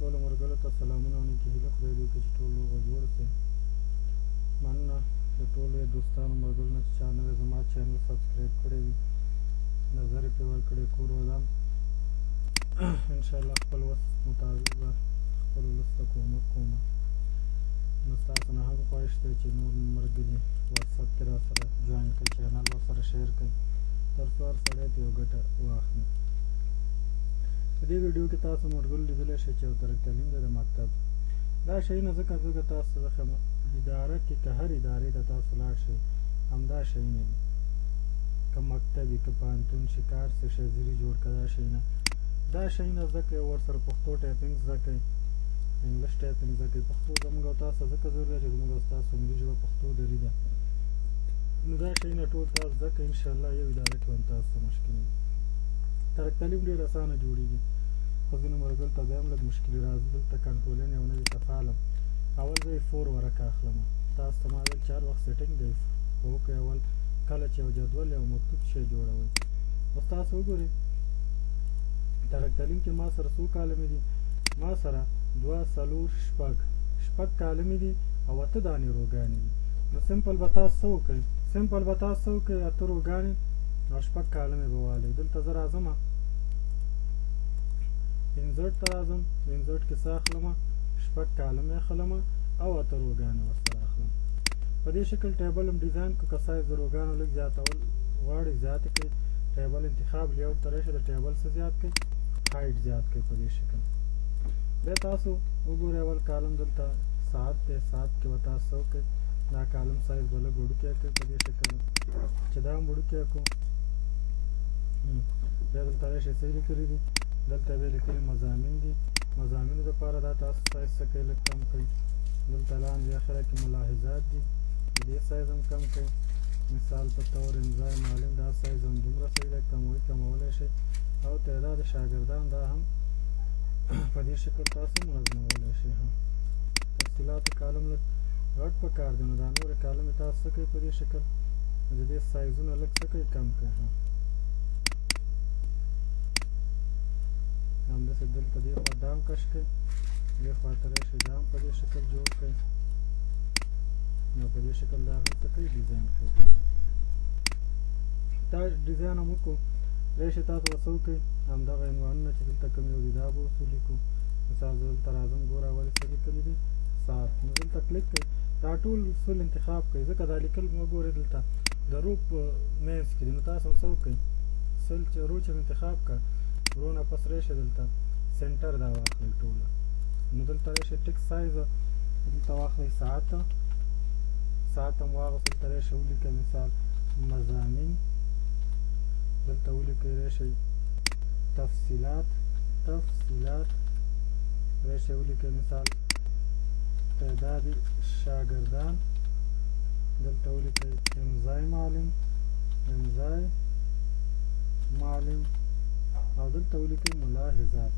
ټولو ملګرو ته سلامونه او نیکې هیلې خدای دې وکړي چې ټول روغ او جوړ شي. مننه د ټولو دوستانو ملګرو نه چې چا نوی زما چینل سبسکرایب کړی وي، نظر یې پرې ورکړی کور ودان. انشاءالله خپل وس مطابق به خپل ولس ته کومک کومه. نو ستاسو نه هم خواهش دی چې نور ملګري واتساپ کې را سره جوین کړئ، چینل ورسره شیر کړئ تر څو هر سړی ته یو ګټه واخلي. په دې ویډیو کې تاسو ملګرو لیدلی شئ چې یو طرق تعلیم دی د مکتب. دا شیونه ځکه تاسو څخه اداره کې که هر ادارې ته تاسو لاړ شئ همدا شیونه دي، که مکتب وي که پوهنتون شي که هر څه شی ځري جوړ کړه دا شیونه زده کړئ او ورسره پښتو ټایپنګ زده کړئ، انګلیش ټایپنګ زده کړئ. پښتو زموږ او تاسو ځکه ضروري ده چې زموږ او ستاسو ملي ژبه پښتو دري ده. نو دا شیونه ټول تاسو زده کړئ، انشاءالله یو اداره کې هم تاسو ته مشکل وي. طرق تعلیم ډېر اسانه جوړېږي، خو ځینو ملګرو ته بیا هم لږ مشکل راځي. دلته کنټرولین یو نوې صفحه علم، اول زه یې 4 ورقه اخلم. تاسو ته ما ویل چې هر وخت سیټینګ دی خو وکړئ اول کله چې یو جدول یا مکتوب شی جوړوئ. اوس تاسو وګورئ طرق تعلیم کې ما سره څو کالمې دي؟ ما سره 2 4 شپږ کالمې دي او 8 دانې روګانې دي. نو سمپل به تاسو څه وکړئ؟ سمپل به تاسو څه وکړئ؟ 8 روګانې او 6 کالمې به والئ. دلته زه راځم انزرټ ته راځم، انزرټ کې څه اخلم؟ 6 کالمې اخلم او 8 روګانې ورسره اخلم. په دې شکل ټیبل هم ډیزاین کړو. که سایز د روګانو لږ زیاتول غواړئ زیات کړئ، ټیبل انتخاب لیاوټ ته راشئ، د ټیبل څه زیات کړئ؟ هایټ زیات کړئ په دې شکل. بیا تاسو وګورئ اول کالم دلته ساعت دی، ساعت کې به تاسو څه وکړئ؟ دا کالم سایز به لږ وړوکی کړئ په دې شکل چې دا هم وړوکی کړو. بیا دلته راشئ څه لیکلي دي؟ دلته بیا لیکلي مضامین دي. مضامینو دپاره دا تاسو سایز څه کوئ؟ لږ کم کړئ. دلته لاندې اخره کې ملاحظات دي، د دې سایز هم کم کړئ. مثال په طور امضای معلم دا سایز هم دومره صحیح دی، کمولی شئ. او تعداد شاګردان دا هم په دې شکل تاسو منظمولی شئ. تفصیلاتو کالم لږ غټ پکار دی، نو دا نورې کالمې تاسو څه کوئ په دې شکل؟ د دې سایزونه لږ څه کوئ؟ کم کړئ. همداسې دلته دې خوا دا هم کش کړئ، دې خوا ته راشئ دا هم په دې شکل جوړ کړئ. نو په دې شکل دا هم څه کوئ؟ ډیزاین کړئ. دا ډیزاین هم وکړو. راشئ تاسو به څه وکړئ؟ همدغه عنوانونه چې دلته کوم یو دي دا به اوس ولیکو. مثال زه دلته راځم ګوره اول څه لیکلي دي؟ ساعت. نو دلته کلیک کړئ، دا ټول سل انتخاب کړئ ځکه دا لیکل وګورئ دلته د رو په منځ کې دي. نو تاسو هم څه وکړئ؟ سل چې رو چې انتخاب کړه، رو نه پس راشئ دلته سنټر دا واخلئ ټوله. نو دلته راشئ ټیک سایز دلته واخلئ ساعت هم واغوست. دلته راشئ ولیکئ مثال مضامین، دلته ولیکئ راشئ تفصیلات، راشئ ولیکئ مثال تعداد شاګردان، دلته ولیکئ امضای معلم او دلته ولیکئ ملاحظات.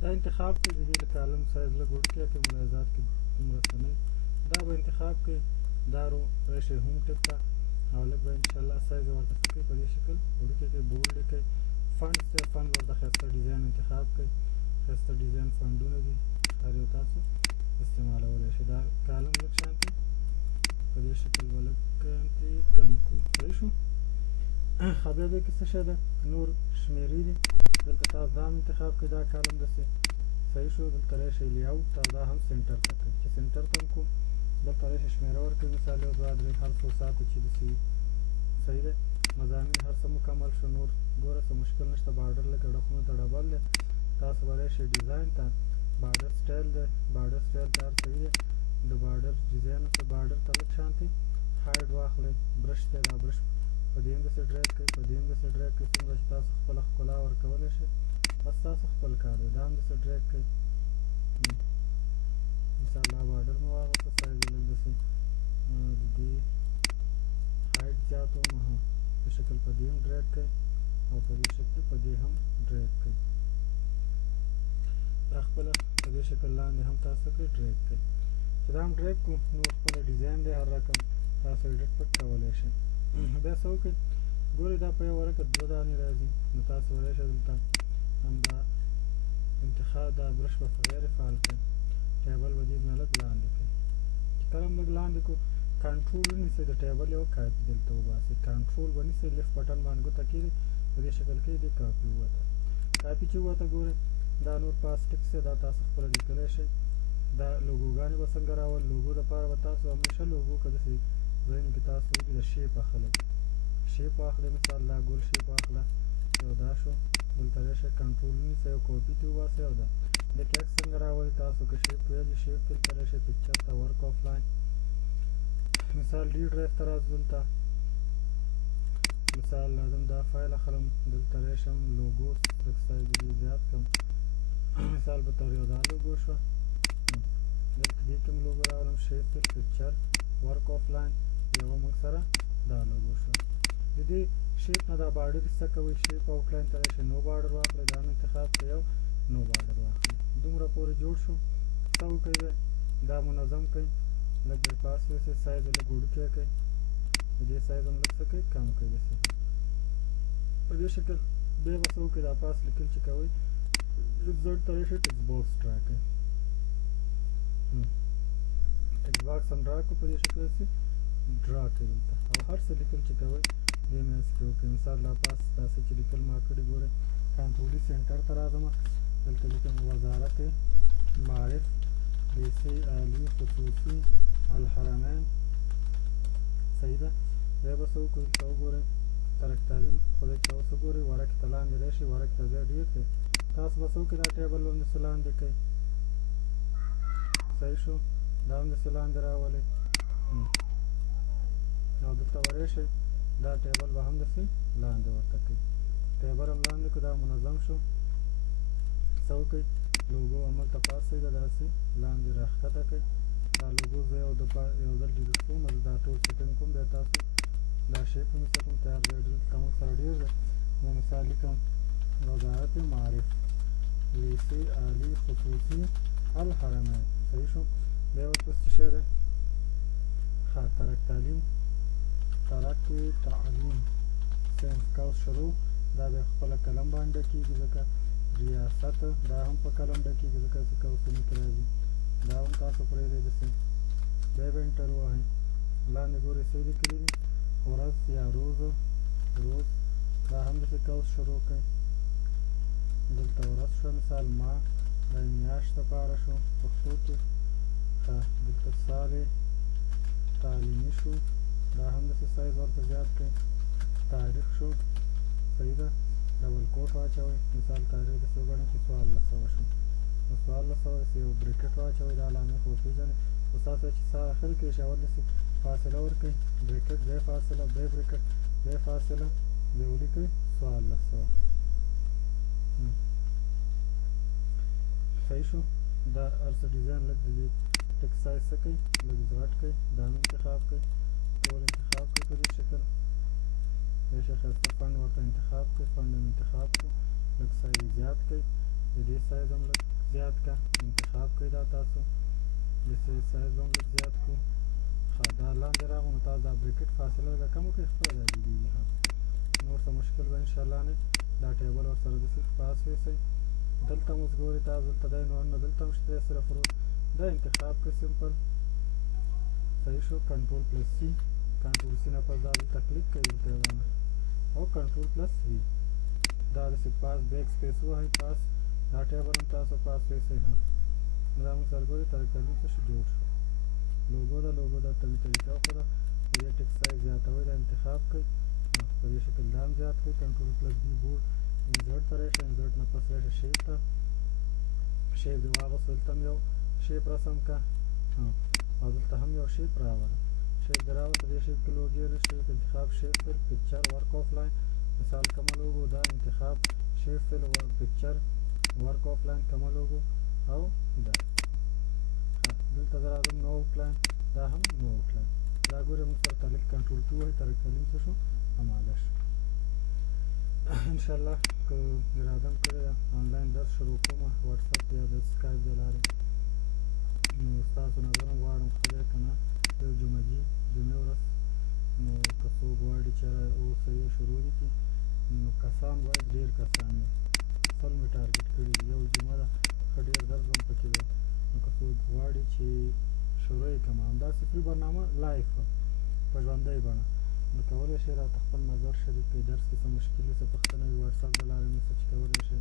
دا انتخاب کړئ، د دې کالم سایز لږ وړوکی کړئ، ملاحظات کې دومره څه نه دا به انتخاب کړئ. دا رو راشئ هوم ټیپ ته او لږ به انشاءالله سایز ورته څه کړئ؟ په دې شکل وړوکی کړئ، بولډ یې کړئ. فنډ دی، فنډ ورته ښایسته ډیزاین انتخاب کړئ. ښایسته ډیزاین فنډونه دي، هر یو تاسو استعمالولی شئ. دا کالم لږ شانتې په دې شکل به لږ کم کړو. صحیح شو؟ بیا دې کې څه شی ده؟ نور شمیرې دي، دلته تاسو دا هم انتخاب کړئ. دا کالم داسې صحیح شو. دلته راشئ لیاوټ او دا هم سنټر ته کړئ چې سنټر ته هم کوم. دلته راشئ شمیره ورکړئ، مثال 1 2 3 هر څو ساعته چې داسې وي. صحیح دی. مضامین هر څه مکمل شو. نور ګوره څه مشکل نشته. بارډر لږ اړخونو ته ډبل دی. تاسو به راشئ ډیزاین ته، بارډر سټایل دی، بارډر سټایل ته هر صحیح دی. د بارډر ډیزاین ته بارډر ته لږ شانتې هایډ واخلئ. برش دی، دا برش په دې هم داسې ډریګ کړئ، په دې هم داسې ډریګ کړئ. څومره چې تاسو خپله ښکلا ورکولی شئ بس تاسو خپل کار دی. دا هم داسې ډریګ کړئ. مثال دا بارډر مې واغوسته، سایز یې لږ داسې د دې هایټ زیاتوم. په شکل په دې هم ډریګ کړئ او په دې شکل په دې هم ډریګ کړئ. دا خپله په دې شکل لاندې هم تاسو کړئ ډریګ کړئ. چې دا هم ډریګ کړو نو خپله ډیزاین دی هر رقم تاسو ایډیټ پټ کولی شئ. بیا څه وکړئ؟ ګورئ دا په یو ورقه 2 دانې راځي. نو تاسو ولی شئ دلته همدا دا برش به په غیر فعال کړئ ټیبل به دې نه لږ لاندې کړئ چې کله هم لږ لاندې کړو کنټرول ونیسئ د ټیبل یو کاپي دلته وباسئ کنټرول به نیسئ لیفټ بټن باندې ګوته کېږدئ په دې شکل کې دې کاپي ووته کاپي چې ووته ګورئ دا نور پاس ټکس دی دا تاسو خپله لیکلی شئ دا لوګوګانې به څنګه راول لوګو دپاره به تاسو همیشه لوګو که داسې ځایونو کې تاسو وکړي د شیپ اخلئ شیپ واخلئ مثال دا ګول شیپ واخله یو دا شو دلته راشئ کنټرول ونیسئ یو کاپي ترې وباسئ او دا دکې عکس څنګه راولئ تاسو که شیپ ویلي شیپ فیل ته راشئ پکچر ته ورک آف لاین مثال ډي ډرایو ته راځو دلته مثال لازم دا فایل اخلم دلته راشم لوګو لږ سایز دې زیات کړم مثال په طور یو دا لوګو شوه دلته دې کې م لوګو راولم شیپ فیل پکچر ورک آف لاین یوه موږ سره دا لوګو شوه د دې شیپ نه دا بارډر څه کوئ شیپ آوټ لاین ته راشئ نو بارډر واخلئ دا م انتخاب کړئ او نو بارډر واخلئ دومره پورې جوړ شو څه وکئ بیا دا منظم کړئ لږ بیا پاس یوسئ سایز یې لږ وړوکی کړئ د دې سایز هم لږ څه کړئ کم کړئ داسې په دې شکل بیا به څه وکړئ دا پاس لیکل چې کوئ زړ ته راشئ ټکس باکس ډرا کړئ ټکس باکس هم ډرا کړو په دې شکل داسې ډرا کړئ دلته او هر څه لیکل چې کوئ دې منځ کې وکړئ مثال دا پاس داسې چې لیکل ما کړي ګورئ کنټرولي سینټر ته راځم دلته لیکم وزارت معارف لیسې عالي خصوصي الحرمین صحیح ده بیا به څه وکړو دلته وګورئ ترک تعلیم خدای چې اوس وګورئ ورقې ته لاندې راشئ ورقې ته ځای ډېر دی تاسو به څه وکړئ دا ټیبل به همداسې لاندې کړئ صحیح شو دا همداسې لاندې راولئ او دلته به راشئ دا ټیبل به همداسې لاندې ورته کړئ ټیبل هم لاندې کړو دا منظم شو څه وکړئ لوګو هملته پاسئ ده داسې لاندې راښکته کړئ دا لوګو زه یو ځل ډیلیټ کوم دا ټول سیټینګ کوم بیا تاسو دا شیپ هم ایسته کوم تیار دی دلته موږ سره ډېر ده زه مثال لیکم وزارت معارف لیسې عالي خصوصي الحرمین صحیح شو بیا ورپسې څه شی دی ښه ترک تعلیم ساینس کوس شروع دا بیا خپله قلم باندې ډکېږي ځکه ریاست دا هم په قلم ډکېږي ځکه چې کوسونه کې راځي دا هم تاسو پرېږدئ داسې بیا به انټر ووهئ لاندې ګورئ څه لیکلي دي ورځ یا روز دا هم داسې کوس شروع کړئ دلته ورځ شوه مثال ما دا میاشت دپاره شو پښتو کې ښه دلته سال تعلیمي شو دا هم داسې سایز ورته زیات کړئ تاریخ شو صحیح ده ډبل کوټ واچوئ مثال تاریخ داسې وګڼئ چې 1400 شو نو 1400 داسې یو بریکټ واچوئ دا علامې خو وپېژنئ خو ستاسو چې سا اخر کې شي اول داسې فاصله ورکړئ بریکټ ځای فاصله بیا بریکټ ځای فاصله بیا ولیکئ 1400 صحیح شو دا هر څه ډیزاین لږ د دې ټکس سایز څه کوئ لږ زغټ کړئ دا هم انتخاب کړئ ټول انتخاب کړئ په دې شکل بیا ښه ښایسته فنډ ورته انتخاب کړئ فنډ هم انتخاب کړو لږ سایز زیات کړئ د دې سایز هم لږ زیات کړه انتخاب کړئ دا تاسو د سایز هم لږ زیات کړو ښه دا لاندې راغلو نو تاسو دا بریکټ فاصله لږه کمه کړئ خپله دا جوړېږي ښه نور څه مشکل به انشاءالله نه دا ټیبل ورسره داسې پاس ویسئ دلته هم اوس ګورئ تاسو دلته دی نور نه دلته هم شته دی صرف روز دا انتخاب کړئ سمپل صحیح شو کنټرول پلس سی کنټرول سی نه پس دا دلته کلیک کړئ دلته باندې او کنټرول پلس وي دا داسې پاس بیک سپیس ووهئ پاس دا ټیبل هم تاسو پاس ویسئ ها نو دا مثال ګورئ ترک تعلیم څه شو جوړ شو لوګو ده لوګو دا طبي طریقه وښوده د دې ټکس سایز زیاتوئ دا انتخاب کړئ په دې شکل دا هم زیات کړئ کنټرول پلس بي بورډ انزرټ ته راشئ انزرټ نه پس راشئ شیپ ته شیپ دې واغوستو دلته هم یو شیپ رسم کړه او دلته هم یو شیپ راوله شیپ دې راوله په دې شیپ کې لوګې شیپ انتخاب شیپ فیل پکچر ورک آف لاین مثال کومه لوګو دا انتخاب شیپ فیل پکچر ورک آف لاین کومه لوګو او دا دلته زه راځم نو آوټ لاین دا هم نو آوټ لاین دا ګورئ موږ سره تعلیق کنټرول کې ووهئ ترک تعلیم څه شو هماغه شو انشاءالله که اراده م کړې ده آنلاین درس شروع کوم واټساپ یا د سکایپ د لارې نو ستاسو نظر هم غواړم خدای که نه یو جمعې ورځ نو که څوک غواړي چې اوس یې شروع دي کړي نو کسان باید ډېر کسان وي 100 مې ټارګېټ کړي دي یو جمعه ده ښه ډېر درس هم پکې دی. نو که څوک غواړي چې شروع یې کړم همداسې فري برنامه لایف په ژوندۍ بڼه نو کولی شئ راته خپل نظر شریک کړئ. درس کې څه مشکل وي څه پوښتنه وي وټساپ د لارې میسج کولی شئ.